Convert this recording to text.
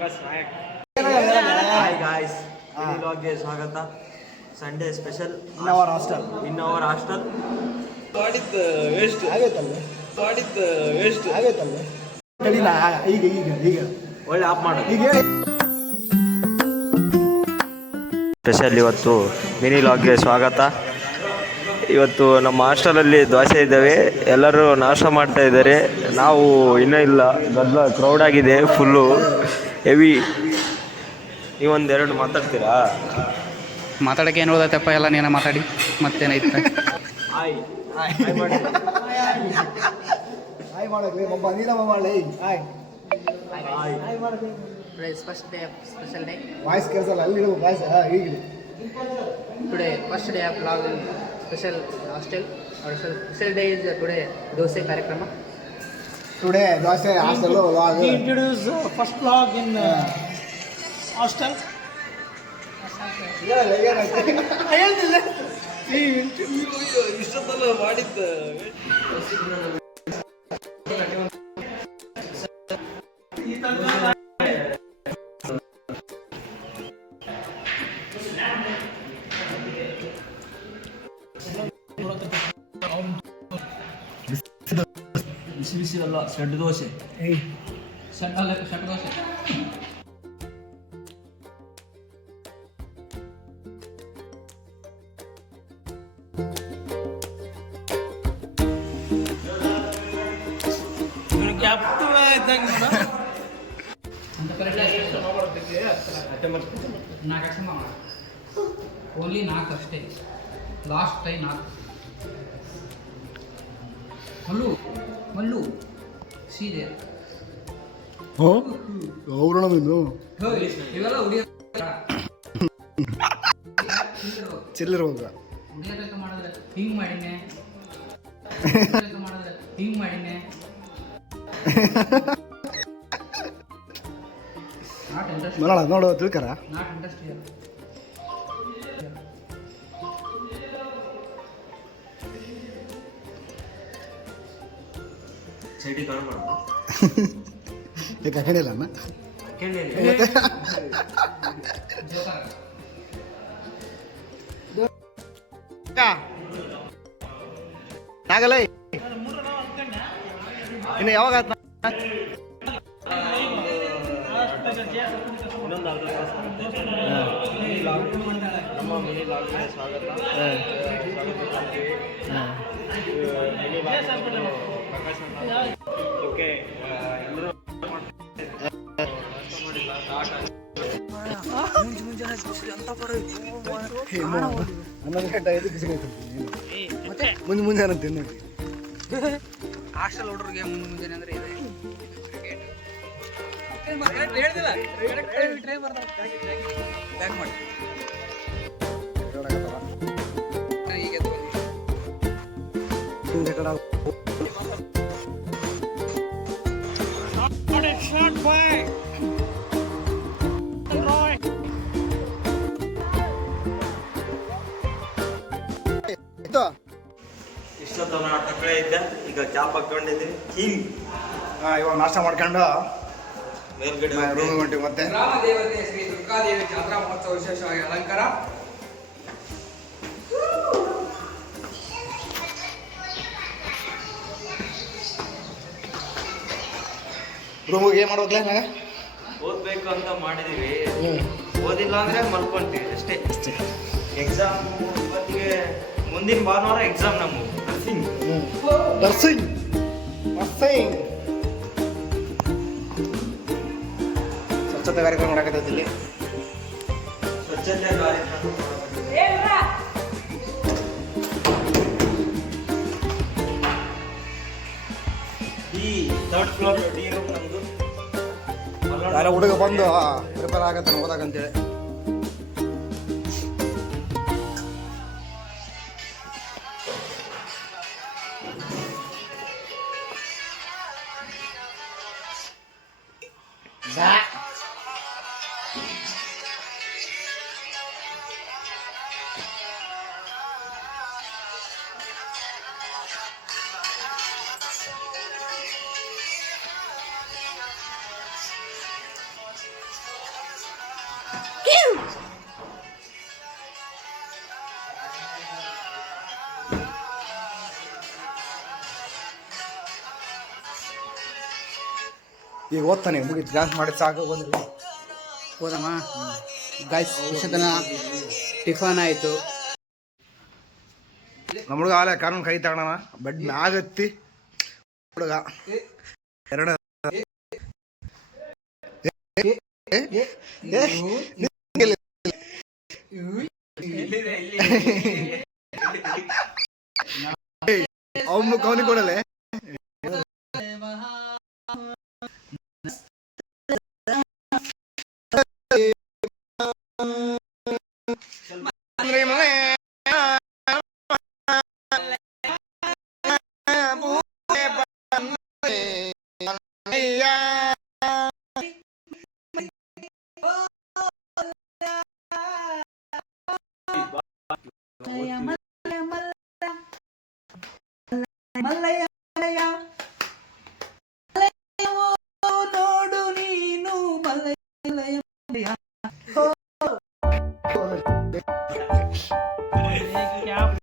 Hi guys, ವ್ಲಾಗ್ಗೆ ಸ್ವಾಗತ. Sunday special in our hostel. ಮಾಡಿದ್ದು waste ಆಗೈತಲ್ಲ ಈಗ ಒಳ್ಳೆ ಆಫ್ ಮಾಡು. ಈಗ ಹೇಳಿ. ಸ್ಪೆಷಲ್ ಇವತ್ತು ಮಿನಿ ಲಾಗ್ಗೆ ಸ್ವಾಗತ. ಇವತ್ತು ನಮ್ಮ ಹಾಸ್ಟೆಲಲ್ಲಿ ದೋಸೆ ಇದ್ದಾವೆ, ಎಲ್ಲರೂ ನಾಷ್ಟ ಮಾಡ್ತಾ ಇದ್ದಾರೆ. ನಾವು ಇನ್ನೂ ಇಲ್ಲ, ಗದ್ದಲ ಕ್ರೌಡ್ ಆಗಿದೆ ಫುಲ್ಲು ಹೆವಿ. ನೀವೊಂದೆರಡು ಮಾತಾಡ್ತೀರಾ? ಮಾತಾಡೋಕ್ಕೆ ಏನು ಓದತ್ತಪ್ಪ, ಎಲ್ಲ ನೀನು ಮಾತಾಡಿ ಮತ್ತೇನೈತೆ. ಹಾಯ್ ಹಾಯ್ ಮಾಡಕ್ಲಿ ಒಬ್ಬ ನೀಲಮ್ಮ ಮಾಡಲಿ. ಹಾಯ್ ಮಾಡಕ್ಲಿ. First day special day. Voice ಕೇಳಿಸಲ್ಲ, ಅಲ್ಲಿ ವಾಯ್ಸ್ ಈಗಿಡಿ. Today first day of log in special hostel. Special day is today dosa ಕಾರ್ಯಕ್ರಮ. Today dosa hostel vlog. Introduce first vlog in hostel. ಇಷ್ಟೊತ್ತಲ್ಲ ಮಾಡಿದ್ದ ಬಿಸಿ ಅಲ್ಲ, set dosa. Set dosa. Only 4 ಅಷ್ಟೇ, ಲಾಸ್ಟ್ ಟೈಮ್ 4. ಮಲ್ಲು ಸೀದೆ ಅವ್ರಣ ಇನ್ನು ಇವೆಲ್ಲ ಉಡಿಯ ಚಿಲ್ಲರೋಗ ಉಡಿಯೋದಕ್ಕೆ ಮಾಡಿದ್ರೆ ಹಿಂಗೆ ಮಾಡಿನೇ, ಮಾಡಿದ್ರೆ ಹಿಂಗೆ ಮಾಡಿನೇ. ನಾಟ್ ಇಂಟ್ರೆಸ್ಟ್, ಮರಳ ನೋಡು ತಿಳ್ಕರ. ನಾಟ್ ಇಂಟ್ರೆಸ್ಟ್ ಇದೆ. ಸೈಡಿ ಕಾಲ್ ಮಾಡ ಈಗ ಹೇಳಿಲ್ಲ ಅಣ್ಣ. ಆಗಲ್ಲ ಇನ್ನು ಯಾವಾಗ ಇನ್ನೊಂದು ಅರ್ಧ ತಾಸು ನಮ್ಮ ಮಿನಿ ಲಾಗ್ಗೆ ಸ್ವಾಗತ. Mini log Prakash okay. ಎಲ್ಲರೂ ಮುಂಜಾನೆ ತಿನ್ನ ಹಾಸ್ಟೆಲ್ ಹುಡುಗರಿಗೆ ಮುಂಜಾನೆ ಅಂದರೆ ಇದೆ. ಬ್ಯಾಕ್ ಮಾಡಿ ಇಷ್ಟೊತ್ತಲ್ಲ ಟಕ್ಕಳೆ ಇದ್ದೆ, ಈಗ ಚಾಪ್ ಹಾಕೊಂಡಿದ್ದೀನಿ. ಹಿಂಗ್ ಇವಾಗ ನಾಷ್ಟ ಮಾಡ್ಕೊಂಡು ಮೇಲ್ಗಡೆ ರೂಮ್ ಹೊಂಟಿವಿ. ಮತ್ತೆ ಗ್ರಾಮ ದೇವತೆ ಶ್ರೀ ದುರ್ಗಾದೇವಿ ಜಾತ್ರಾ ಮಹೋತ್ಸವ ವಿಶೇಷವಾಗಿ ಅಲಂಕಾರ. ರೂಮಿಗೆ ಏನು ಮಾಡ್ಬೇಕಲ್ಲ ನಾಗ ಓದ್ಬೇಕು ಅಂತ ಮಾಡಿದೀವಿ, ಓದಿಲ್ಲ ಅಂದ್ರೆ ಮಲ್ಕೊಂತೀವಿ ಅಷ್ಟೇ. ಎಕ್ಸಾಮ್ ಇವತ್ತಿಗೆ ಮುಂದಿನ ಭಾನುವಾರ ಎಕ್ಸಾಮ್ ನಮ್ಮ ನರ್ಸಿಂಗ್ ಸ್ವಚ್ಛತೆ ಕಾರ್ಯಕ್ರಮ ಮಾಡಕತ್ತೈತಿ ಇಲ್ಲಿ. ಸ್ವಚ್ಛತೆ ಕಾರ್ಯಕ್ರಮ. D 3rd floor D room ನಮ್ದು. ಯಾರೋ ಹುಡುಗ ಬಂದು ಪ್ರಿಪೇರ್ ಆಗತ್ತೆ ಓದಾಕಂತೇಳಿ. ಈಗ ಓದ್ತಾನೆ ಮುಗಿತು ಡ್ಯಾನ್ಸ್ ಮಾಡಿ ಸಾಕು ಬಂದಿಲ್ಲ. ಹೋದಮ್ಮ ಗಾಯ್ಸ್ ಇಷ್ಟತನ ಟಿಫನ್ ಆಯಿತು. ನಮ್ಮ ಹುಡುಗ ಆಲೆ ಕಾನೂನು ಕೈ ತಗೋಣ ಬೆಡ್ ಮ್ಯಾಗತ್ತಿ ಹುಡುಗ ಎರಡು ಅವನಿಗೆ ಕೊಡಲೆ ನೋಡು ನೀನು ಮಲಯ